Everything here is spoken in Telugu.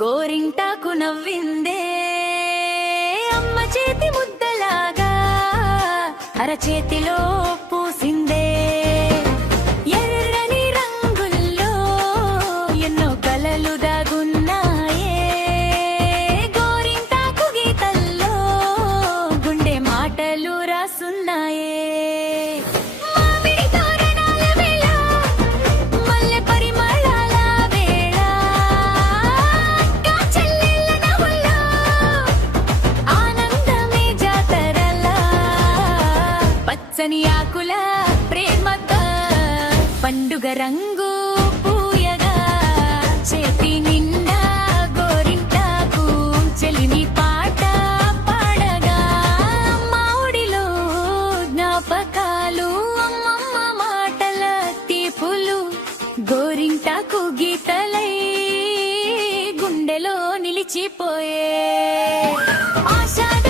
గోరింటాకు నవ్విందే అమ్మ చేతి ముద్దలాగా అరచేతిలో పూసిందే ఎర్రని రంగుల్లో ఎన్నో కలలు దాగున్నాయే గోరింటాకు గీతల్లో గుండె మాటలు రాసున్నాయే పచ్చని ఆకుల ప్రేమతో పండుగ రంగు పూయగా చేతి నిండా గోరింటాకు చెలిమి పాట పాడగా మామిడిలో జ్ఞాపకాలు అమ్మమ్మ మాటల తీపులు గోరింటాకు గీతలై గుండెలో నిలిచిపోయే ఆషాఢ